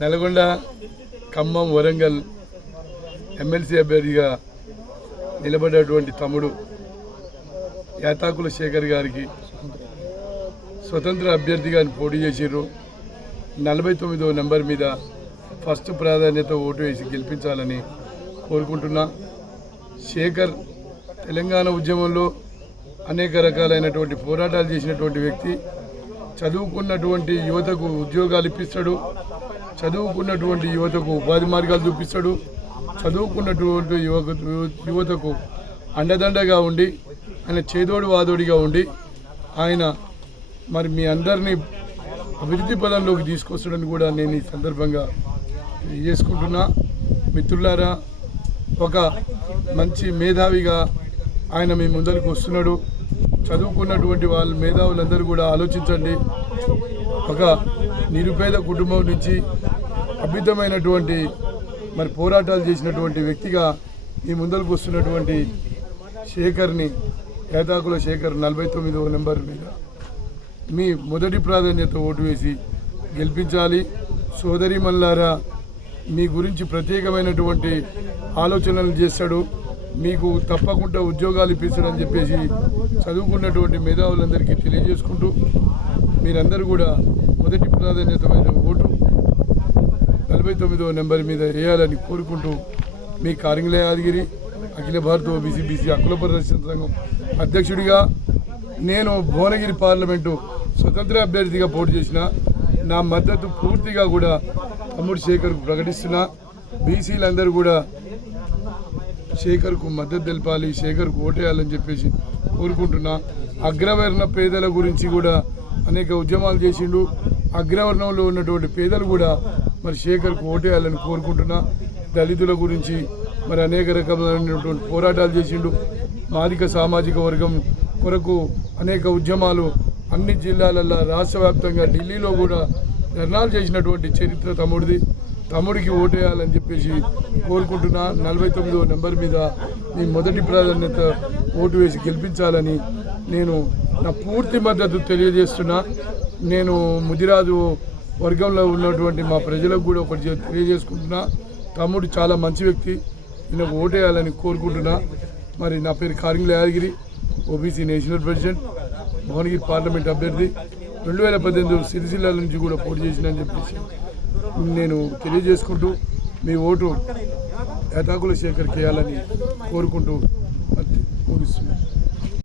Nalgonda Khammam Warangal MLC అభ్యర్థిగా నిలబడ్డటువంటి తమ్ముడు యాతాకుల శేఖర్ గారికి స్వతంత్ర అభ్యర్థిగా పోటీ చేసిర్రు. నలభై తొమ్మిదో నెంబర్ మీద ఫస్ట్ ప్రాధాన్యత ఓటు వేసి గెలిపించాలని కోరుకుంటున్నా. శేఖర్ తెలంగాణ ఉద్యమంలో అనేక రకాలైనటువంటి పోరాటాలు చేసినటువంటి వ్యక్తి. చదువుకున్నటువంటి యువతకు ఉద్యోగాలు ఇప్పిస్తాడు. చదువుకున్నటువంటి యువతకు ఉపాధి మార్గాలు చూపిస్తాడు. చదువుకున్నటువంటి యువక యువతకు అండదండగా ఉండి ఆయన చేదోడు వాదోడిగా ఉండి ఆయన మరి మీ అందరినీ అభివృద్ధి పదంలోకి తీసుకొస్తాడని కూడా నేను ఈ సందర్భంగా చేసుకుంటున్నా మిత్రులారా ఒక మంచి మేధావిగా ఆయన మీ ముందరికి వస్తున్నాడు. చదువుకున్నటువంటి వాళ్ళ మేధావులందరూ కూడా ఆలోచించండి. ఒక నిరుపేద కుటుంబం నుంచి అభితమైనటువంటి మరి పోరాటాలు చేసినటువంటి వ్యక్తిగా మీ ముందరకు వస్తున్నటువంటి శేఖర్ని ఏతాకుల శేఖర్ నలభై తొమ్మిదవ నెంబర్ మీద. మీ మొదటి ప్రాధాన్యత ఓటు వేసి గెలిపించాలి. సోదరి మల్లారా మీ గురించి ప్రత్యేకమైనటువంటి ఆలోచనలు చేస్తాడు మీకు తప్పకుండా ఉద్యోగాలు ఇప్పిస్తాడని చెప్పేసి చదువుకున్నటువంటి మేధావులందరికీ తెలియజేసుకుంటూ మీరందరూ కూడా మొదటి ప్రాధాన్యతమైన ఓటు నలభై తొమ్మిదవ నెంబర్ మీద వేయాలని కోరుకుంటూ మీ కార్యాలయ యాదగిరి అఖిల భారత ఓబీసీ బీసీ హక్కుల ప్రదర్శన సంఘం అధ్యక్షుడిగా నేను భువనగిరి పార్లమెంటు స్వతంత్ర అభ్యర్థిగా పోటీ చేసిన నా మద్దతు పూర్తిగా కూడా తమ్ముడు శేఖర్కు ప్రకటిస్తున్నా. బీసీలందరూ కూడా శేఖర్కు మద్దతు తెలపాలి శేఖర్కు ఓటేయాలని చెప్పేసి కోరుకుంటున్నా. అగ్రవర్ణ పేదల గురించి కూడా అనేక ఉద్యమాలు చేసిండు. అగ్రవర్ణంలో ఉన్నటువంటి పేదలు కూడా మరి శేఖర్కు ఓటేయాలని కోరుకుంటున్నా. దళితుల గురించి మరి అనేక రకమైనటువంటి పోరాటాలు చేసిండు. మాదిక సామాజిక వర్గం కొరకు అనేక ఉద్యమాలు అన్ని జిల్లాలలో రాష్ట్ర వ్యాప్తంగా ఢిల్లీలో కూడా ధర్నాలు చేసినటువంటి చరిత్ర తమ్ముడిది. తమ్ముడికి ఓటేయాలని చెప్పేసి కోరుకుంటున్నా. నలభై తొమ్మిదో నెంబర్ మీద మీ మొదటి ప్రాధాన్యత ఓటు వేసి గెలిపించాలని నేను నా పూర్తి మద్దతు తెలియజేస్తున్నా. నేను ముదిరాజు వర్గంలో ఉన్నటువంటి మా ప్రజలకు కూడా ఒకటి తెలియజేసుకుంటున్నా. తమ్ముడు చాలా మంచి వ్యక్తి. ఈయనకు ఓటేయాలని కోరుకుంటున్నా. మరి నా పేరు Karingla Yadagiri OBC national president Bhuvanagiri parliament అభ్యర్థి. రెండు వేల పద్దెనిమిది సిరిసిల్ల నుంచి కూడా పోటీ చేసిన చెప్పేసి నేను తెలియజేసుకుంటూ మీ ఓటు ఏటాకుల శేఖర్ చేయాలని కోరుకుంటూ ముగిస్తున్నాను